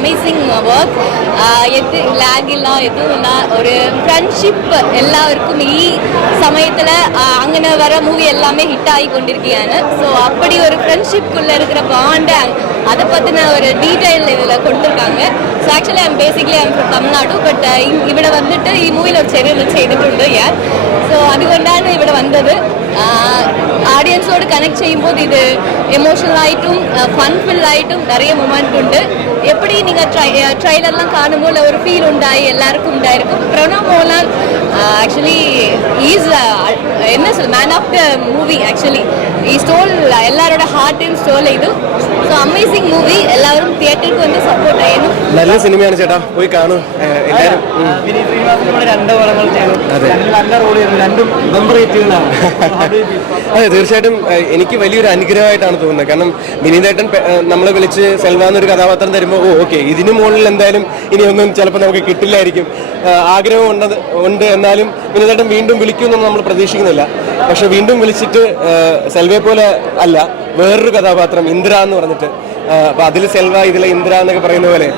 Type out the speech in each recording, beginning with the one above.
Amazing work. ലാഗില്ല, എതുമില്ല. ഒരു friendship എല്ലാവർക്കും ഈ സമയத்தில் അങ്ങനെ வர மூவி எல்லாமே ஹிட் ஆகி கொண்டிருக்கைയാണ്. ஸோ அப்படி ஒரு ஃப்ரெண்ட்ஷிப்குள்ளே இருக்கிற பாண்டு அதை பற்றின ஒரு டீட்டெயில் இதில் கொடுத்துருக்காங்க. So actually I'm from Tamil Nadu. But ഇവിടെ വന്നിട്ട് ഈ മൂവിയിൽ ഒരു ചെറിയൊരു ചെയ്തിട്ടുണ്ട് ഞാൻ. ஸோ അതുകൊണ്ടാണ് ഇവിടെ വന്നത്. ആഡിയൻസോട് കണക്ട് ചെയ്യുമ്പോൾ ഇത് എമോഷണലായിട്ടും ഫൺഫുള്ളായിട്ടും நிறைய മൊമെന്റ് ഉണ്ട്. எப்படி நீங்கள் ட்ரைலர்லாம் കാണുമ്പോൾ ഒരു ഫീൽ ഉണ്ടായി, എല്ലാവർക്കും ഉണ്ടായിരിക്കും. പ്രണവ് മോഹൻലാൽ ആക്ച്വലി ഈസ് என்ன சொல் man of the movie. Actually ഈ സ്റ്റോൾ എല്ലാവരുടെ ഹാർട്ടും സ്റ്റോൾ ചെയ്തു. So amazing movie. എല്ലാവരും തിയേറ്ററിൽ വന്ന് സപ്പോർട്ട് ചെയ്യുന്നു. നല്ല സിനിമയാണ് ചേട്ടാ, പോയി കാണൂ എല്ലാവരും. അതെ, തീർച്ചയായിട്ടും എനിക്ക് വലിയൊരു അനുഗ്രഹമായിട്ടാണ് തോന്നുന്നത്. കാരണം വിനീതേട്ടൻ നമ്മളെ വിളിച്ച് സെൽവ എന്നൊരു കഥാപാത്രം തരുമ്പോൾ ഓക്കെ, ഇതിനു മുകളിൽ എന്തായാലും ഇനിയൊന്നും ചിലപ്പോൾ നമുക്ക് കിട്ടില്ലായിരിക്കും. ആഗ്രഹം ഉണ്ട്, എന്നാലും വിനീതേട്ടൻ വീണ്ടും വിളിക്കുമെന്നൊന്നും നമ്മൾ പ്രതീക്ഷിക്കുന്നില്ല. പക്ഷെ വീണ്ടും വിളിച്ചിട്ട് സെൽവയെ പോലെ അല്ല, വേറൊരു കഥാപാത്രം ഇന്ദ്ര എന്ന് പറഞ്ഞിട്ട്. അപ്പോൾ അതിൽ സെൽവ, ഇതിലെ ഇന്ദ്ര എന്നൊക്കെ പറയുന്ന പോലെ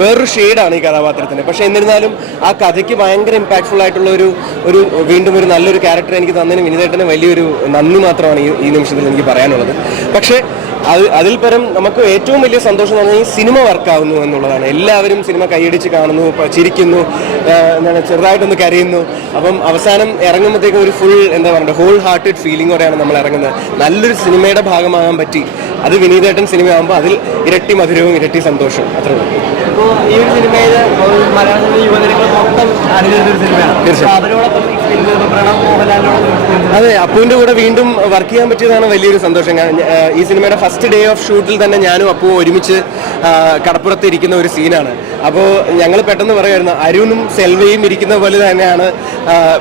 വേറൊരു ഷെയ്ഡാണ് ഈ കഥാപാത്രത്തിന്. പക്ഷെ എന്നിരുന്നാലും ആ കഥയ്ക്ക് ഭയങ്കര ഇമ്പാക്ട്ഫുൾ ആയിട്ടുള്ള ഒരു വീണ്ടും ഒരു നല്ലൊരു ക്യാരക്ടർ എനിക്ക് തന്നതിന് വിനീതേട്ടന് വലിയൊരു നന്ദി മാത്രമാണ് ഈ നിമിഷത്തിൽ എനിക്ക് പറയാനുള്ളത്. പക്ഷേ അതിൽ പരം നമുക്ക് ഏറ്റവും വലിയ സന്തോഷം എന്ന് പറഞ്ഞാൽ ഈ സിനിമ വർക്കാവുന്നു എന്നുള്ളതാണ്. എല്ലാവരും സിനിമ കൈയടിച്ച് കാണുന്നു, ചിരിക്കുന്നു, എന്താണ് ചെറുതായിട്ടൊന്ന് കരയുന്നു. അപ്പം അവസാനം ഇറങ്ങുമ്പോഴത്തേക്കും ഒരു ഫുൾ എന്താ പറയുക ഹോൾ ഹാർട്ടഡ് ഫീലിങ്ങോടെയാണ് നമ്മൾ ഇറങ്ങുന്നത്. നല്ലൊരു സിനിമയുടെ ഭാഗമാകാൻ പറ്റി. അത് വിനീതേട്ടൻ സിനിമയാകുമ്പോൾ അതിൽ ഇരട്ടി മധുരവും ഇരട്ടി സന്തോഷവും അത്രേ ഉള്ളൂ. ഈ ഒരു സിനിമയിൽ മലയാളത്തിലെ യുവജനങ്ങൾ മൊത്തം അണിനിരുന്ന ഒരു സിനിമയാണ്. അതെ, അപ്പുവിൻ്റെ കൂടെ വീണ്ടും വർക്ക് ചെയ്യാൻ പറ്റിയതാണ് വലിയൊരു സന്തോഷം. ഈ സിനിമയുടെ ഫസ്റ്റ് ഡേ ഓഫ് ഷൂട്ടിൽ തന്നെ ഞാനും അപ്പുവും ഒരുമിച്ച് കടപ്പുറത്ത് ഇരിക്കുന്ന ഒരു സീനാണ്. അപ്പോൾ ഞങ്ങൾ പെട്ടെന്ന് പറയുമായിരുന്നു, അരുണും സെൽവയും ഇരിക്കുന്ന പോലെ തന്നെയാണ്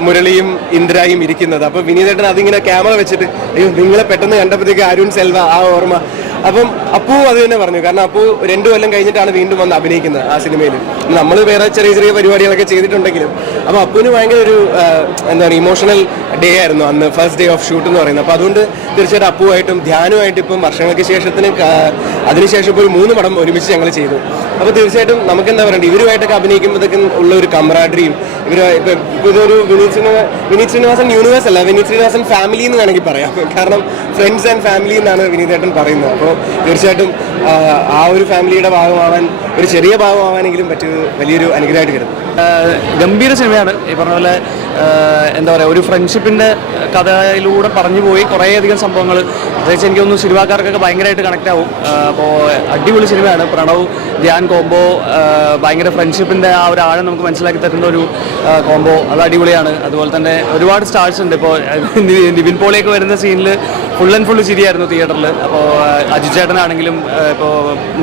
മുരളിയും ഇന്ദ്രയും ഇരിക്കുന്നത്. അപ്പോൾ വിനീതേട്ടൻ അതിങ്ങനെ ക്യാമറ വെച്ചിട്ട് അയ്യോ നിങ്ങളെ പെട്ടെന്ന് കണ്ടപ്പോഴത്തേക്ക് അരുൺ സെൽവ ആ ഓർമ്മ. അപ്പം അപ്പു അത് തന്നെ പറഞ്ഞു. കാരണം അപ്പു 2 കൊല്ലം കഴിഞ്ഞിട്ടാണ് വീണ്ടും വന്ന് അഭിനയിക്കുന്നത് ആ സിനിമയിൽ. നമ്മൾ വേറെ ചെറിയ ചെറിയ പരിപാടികളൊക്കെ ചെയ്തിട്ടുണ്ടെങ്കിലും അപ്പോൾ അപ്പുവിന് ഭയങ്കര ഒരു എന്താണ് ഇമോഷണൽ ഡേ ആയിരുന്നു അന്ന്, ഫസ്റ്റ് ഡേ ഓഫ് ഷൂട്ട് എന്ന് പറയുന്നത്. അപ്പോൾ അതുകൊണ്ട് തീർച്ചയായിട്ടും അപ്പുവായിട്ടും ധ്യാനുമായിട്ടും ഇപ്പം വർഷങ്ങൾക്ക് അതിനുശേഷം ഇപ്പോൾ 3 പടം ഒരുമിച്ച് ഞങ്ങൾ ചെയ്തു. അപ്പോൾ തീർച്ചയായിട്ടും നമുക്ക് എന്താ പറയണ്ടത്, ഇവരുമായിട്ടൊക്കെ അഭിനയിക്കുമ്പോഴത്തേക്കും ഉള്ള ഒരു കംറാഡറിയും ഇപ്പോൾ ഇതൊരു വിനീത് ശ്രീനിവാസൻ യൂണിവേഴ്സ് അല്ല, വിനീത് ശ്രീനിവാസൻ ഫാമിലി എന്ന് വേണമെങ്കിൽ പറയാം. കാരണം ഫ്രണ്ട്സ് ആൻഡ് ഫാമിലി എന്നാണ് വിനീതേട്ടൻ പറയുന്നത്. അപ്പോൾ തീർച്ചയായിട്ടും ആ ഒരു ഫാമിലിയുടെ ഭാഗമാവാൻ, ഒരു ചെറിയ ഭാഗമാവാനെങ്കിലും പറ്റിയത് വലിയൊരു അനുഗ്രഹമായിട്ട് കരുതും. ഗംഭീര സിനിമയാണ്. ഈ പറഞ്ഞ പോലെ എന്താ പറയുക, ഒരു ഫ്രണ്ട്ഷിപ്പിൻ്റെ കഥയിലൂടെ പറഞ്ഞു പോയി കുറേയധികം സംഭവങ്ങൾ. പ്രത്യേകിച്ച് എനിക്ക് തോന്നുന്നു സിനിമാക്കാർക്കൊക്കെ ഭയങ്കരമായിട്ട് കണക്റ്റ് ആവും. അപ്പോൾ അടിപൊളി സിനിമയാണ്. പ്രണവ് ധ്യാൻ കോംബോ ഭയങ്കര ഫ്രണ്ട്ഷിപ്പിൻ്റെ ആ ഒരു ആഴം നമുക്ക് മനസ്സിലാക്കി തരുന്ന ഒരു കോംബോ, അത് അടിപൊളിയാണ്. അതുപോലെ തന്നെ ഒരുപാട് സ്റ്റാർസ് ഉണ്ട്. ഇപ്പോൾ നിവിൻ പോളിയൊക്കെ വരുന്ന സീനിൽ ഫുൾ ആൻഡ് ഫുൾ ചിരിയായിരുന്നു തിയേറ്ററിൽ. അപ്പോൾ അജു ചേട്ടനാണെങ്കിലും ഇപ്പോൾ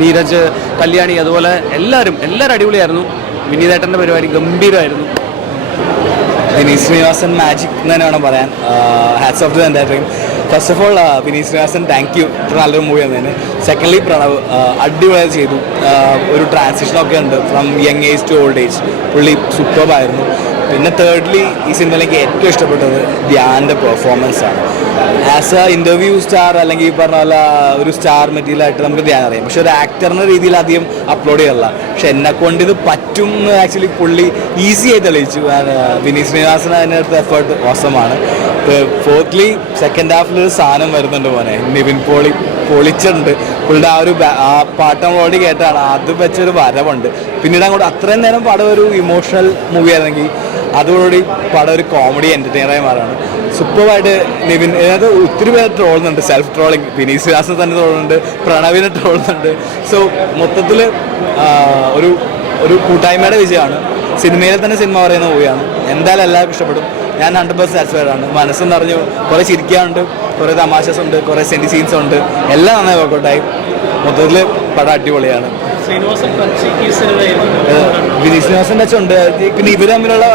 നീരജ്, കല്യാണി, അതുപോലെ എല്ലാവരും അടിപൊളിയായിരുന്നു. വിനീതേട്ടൻ്റെ പരിപാടി ഗംഭീരമായിരുന്നു. വിനീത് ശ്രീനിവാസൻ മാജിക് എന്ന് തന്നെ വേണം പറയാൻ. Hats off to the entire team. First of all Vineeth Sreenivasan thank you, ഇത്ര നല്ലൊരു മൂവി വന്നതിന്. സെക്കൻഡ്ലി പ്രണവ് അടിപൊളിയായി ചെയ്തു. ഒരു ട്രാൻസിഷനൊക്കെ ഉണ്ട് from young age to old age. പുള്ളി സൂപ്പർബായിരുന്നു. പിന്നെ തേർഡ്ലി ഈ സിനിമയിലേക്ക് ഏറ്റവും ഇഷ്ടപ്പെട്ടത് ധ്യാൻ്റെ പെർഫോമൻസാണ്. ആസ് എ ഇൻ്റർവ്യൂ സ്റ്റാർ അല്ലെങ്കിൽ ഈ പറഞ്ഞ പോലെ ഒരു സ്റ്റാർ മെറ്റീരിയലായിട്ട് നമുക്ക് ധ്യാൻ അറിയാം. പക്ഷെ ഒരു ആക്ടറിൻ്റെ രീതിയിൽ അധികം അപ്ലോഡ് ചെയ്യാറില്ല. പക്ഷെ എന്നെക്കൊണ്ട് ഇത് പറ്റും എന്ന് ആക്ച്വലി പുള്ളി ഈസി ആയി തെളിയിച്ചു. വിനീത് ശ്രീനിവാസൻ അതിനകത്ത് എഫേർട്ട് മോശമാണ്. ഫോർത്ത് സെക്കൻഡ് ഹാഫിലൊരു സാധനം വരുന്നുണ്ട് മോനെ, നിവിൻ പോളി പൊളിച്ചിട്ടുണ്ട്. പുള്ളിയുടെ ആ പാട്ട് നമ്മളോട് കേട്ടാണ്, അത് വെച്ചൊരു വരവുണ്ട്. പിന്നീട് അങ്ങോട്ട് അത്രയും നേരം പടം ഒരു ഇമോഷണൽ മൂവി ആയിരുന്നെങ്കിൽ അതോടുകൂടി പടം ഒരു കോമഡി എൻ്റർടൈനറായി മാറാണ്. സൂപ്പറായിട്ട് നിവിൻ, അതിനകത്ത് ഒത്തിരി പേര് ട്രോളുന്നുണ്ട്, സെൽഫ് ട്രോളിങ്. വിനീത് ശ്രീനിവാസൻ തന്നെ ട്രോളുന്നുണ്ട്, പ്രണവിനെ ട്രോളുന്നുണ്ട്. സോ മൊത്തത്തിൽ ഒരു കൂട്ടായ്മയുടെ വിജയമാണ്. സിനിമയിൽ തന്നെ സിനിമ പറയുന്ന മൂവിയാണ്. എന്തായാലും എല്ലാവർക്കും ഇഷ്ടപ്പെടും. ഞാൻ 100% സാറ്റിസ്ഫൈഡ് ആണ്. മനസ്സും നിറഞ്ഞു. കുറേ ചിരിക്കാനുണ്ട്, കുറേ തമാശസ് ഉണ്ട്, കുറേ സെൻറ്റി സീൻസ് ഉണ്ട്. എല്ലാം നന്നായി വർക്കൗട്ടായി. മൊത്തത്തിൽ പടം അടിപൊളിയാണ്. വിനീത് ശ്രീനിവാസൻ ടച്ച് ഉണ്ട്. പിന്നെ ഇവർ തമ്മിലുള്ള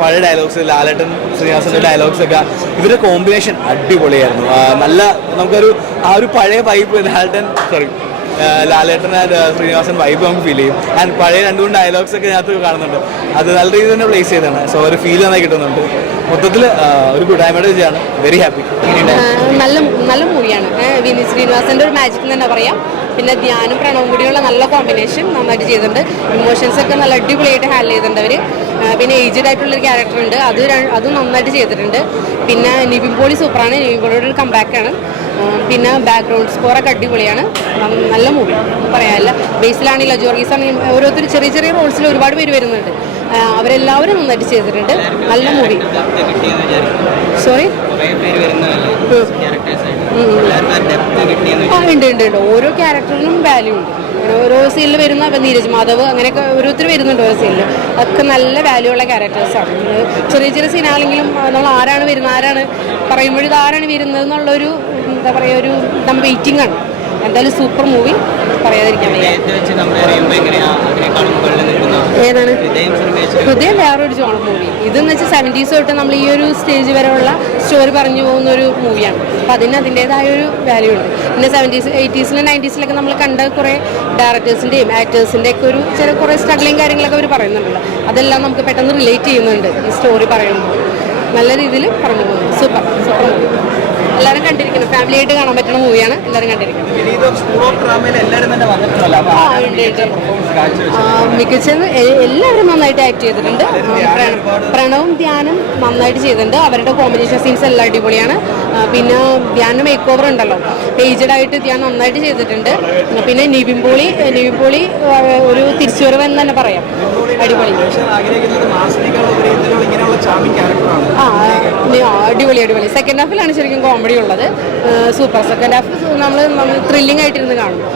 പഴയ ഡയലോഗ്സ്, ലാലേട്ടൻ ശ്രീനിവാസൻ്റെ ഡയലോഗ്സ് ഒക്കെ, ഇവരുടെ കോമ്പിനേഷൻ അടിപൊളിയായിരുന്നു. നല്ല നമുക്കൊരു ആ ഒരു പഴയ വൈബ് ലാലേട്ടൻ ശ്രീനിവാസൻ വൈബ് നമുക്ക് ഫീൽ ചെയ്യും. ആൻഡ് പഴയ 2-3 ഡയലോഗ്സ് ഒക്കെ ഇതിനകത്ത് കാണുന്നുണ്ട്. അത് നല്ല രീതിയിൽ തന്നെ പ്ലേസ് ചെയ്തതാണ്. സോ ഒരു ഫീൽ നന്നായി കിട്ടുന്നുണ്ട്. മൊത്തത്തിൽ ഒരു കൂട്ടായ്മയുടെ വിജയമാണ്. Very happy. നല്ല മൂവിയാണ്. വിനീത് ശ്രീനിവാസന്റെ ഒരു മാജിക് എന്ന് തന്നെ പറയാം. പിന്നെ ധ്യാനും പ്രണവും കൂടിയുള്ള നല്ല കോമ്പിനേഷൻ നന്നായിട്ട് ചെയ്തിട്ടുണ്ട്. ഇമോഷൻസ് ഒക്കെ നല്ല അടിപൊളിയായിട്ട് ഹാൻഡിൽ ചെയ്തിട്ടുണ്ട് അവർ. പിന്നെ ഏജ്ഡ് ആയിട്ടുള്ളൊരു ക്യാരക്ടർ ഉണ്ട്, അതും നന്നായിട്ട് ചെയ്തിട്ടുണ്ട്. പിന്നെ നിവിൻ പോളി സൂപ്പറാണ്, നിവിൻ പോളിയുടെ ഒരു കംബാക്കാണ്. പിന്നെ ബാക്ക്ഗ്രൗണ്ട് സ്കോറൊക്കെ അടിപൊളിയാണ്, നല്ല മൂവി പറയാനില്ല. ബേസിലാണെങ്കിൽ ജോർഗീസ് ആണെങ്കിൽ ഓരോരുത്തർ ചെറിയ ചെറിയ റോൾസിൽ ഒരുപാട് പേര് വരുന്നുണ്ട്, അവരെല്ലാവരും നന്നായിട്ട് ചെയ്തിട്ടുണ്ട്. നല്ല മൂവി. സോറി ഉണ്ട് ഓരോ ക്യാരക്ടറിനും വാല്യൂ ഉണ്ട്. ഓരോ സീനിൽ വരുന്ന നീരജ് മാധവ് അങ്ങനെയൊക്കെ ഓരോരുത്തർ വരുന്നുണ്ട് ഓരോ സീനിൽ. അതൊക്കെ നല്ല വാല്യൂ ഉള്ള ക്യാരക്ടേഴ്സാണ്. ചെറിയ ചെറിയ സീനാണെങ്കിലും നമ്മൾ ആരാണ് വരുന്നത്, ആരാണ് പറയുമ്പോഴും ഇത് ആരാണ് വരുന്നത് എന്നുള്ളൊരു എന്താ പറയുക, ഒരു നമ്മൾ വെയിറ്റിംഗ് ആണ്. എന്തായാലും സൂപ്പർ മൂവി, പറയാതിരിക്കാൻ വയ്യ. ഏതാണ് ഹൃദയം? വേറൊരു ജോണർ മൂവി. ഇതെന്ന് വെച്ചാൽ 70s തൊട്ട് നമ്മൾ ഈ ഒരു സ്റ്റേജ് വരെയുള്ള സ്റ്റോറി പറഞ്ഞു പോകുന്ന ഒരു മൂവിയാണ്. അപ്പം അതിൻ്റെതായ ഒരു വാല്യൂ ഉണ്ട്. പിന്നെ 70s 80s 90s നമ്മൾ കണ്ട കുറേ ഡയറക്ടേഴ്സിൻ്റെയും ആക്ടേഴ്സിൻ്റെ ഒക്കെ ഒരു ചില കുറേ സ്ട്രഗ്ലിങ് കാര്യങ്ങളൊക്കെ അവർ പറയുന്നുണ്ടല്ലോ, അതെല്ലാം നമുക്ക് പെട്ടെന്ന് റിലേറ്റ് ചെയ്യുന്നുണ്ട് ഈ സ്റ്റോറി പറയുമ്പോൾ. നല്ല രീതിയിൽ പറഞ്ഞു പോകുന്നു. സൂപ്പർ സൂപ്പർ മൂവി, എല്ലാവരും കണ്ടിരിക്കണം. ഫാമിലി ആയിട്ട് കാണാൻ പറ്റുന്ന മൂവിയാണ്, എല്ലാവരും കണ്ടിരിക്കണം. മികച്ചത് എല്ലാവരും നന്നായിട്ട് ആക്ട് ചെയ്തിട്ടുണ്ട്. പ്രണവും ധ്യാനും നന്നായിട്ട് ചെയ്തിട്ടുണ്ട്. അവരുടെ കോമ്പിനേഷൻ സീൻസ് എല്ലാം അടിപൊളിയാണ്. പിന്നെ ധ്യാനം മേക്ക് ഓവർ ഉണ്ടല്ലോ, ഏജ്ഡ് ആയിട്ട് ധ്യാൻ നന്നായിട്ട് ചെയ്തിട്ടുണ്ട്. പിന്നെ നിവിൻ പോളി ഒരു തിരിച്ചുവരവ് എന്ന് തന്നെ പറയാം, അടിപൊളി. അടിപൊളി. സെക്കൻഡ് ഹാഫിലാണ് ശരിക്കും കോമഡി ഉള്ളത്. സൂപ്പർ. സെക്കൻഡ് ഹാഫ് നമ്മൾ ത്രില്ലിംഗ് ആയിട്ടിരുന്ന് കാണും.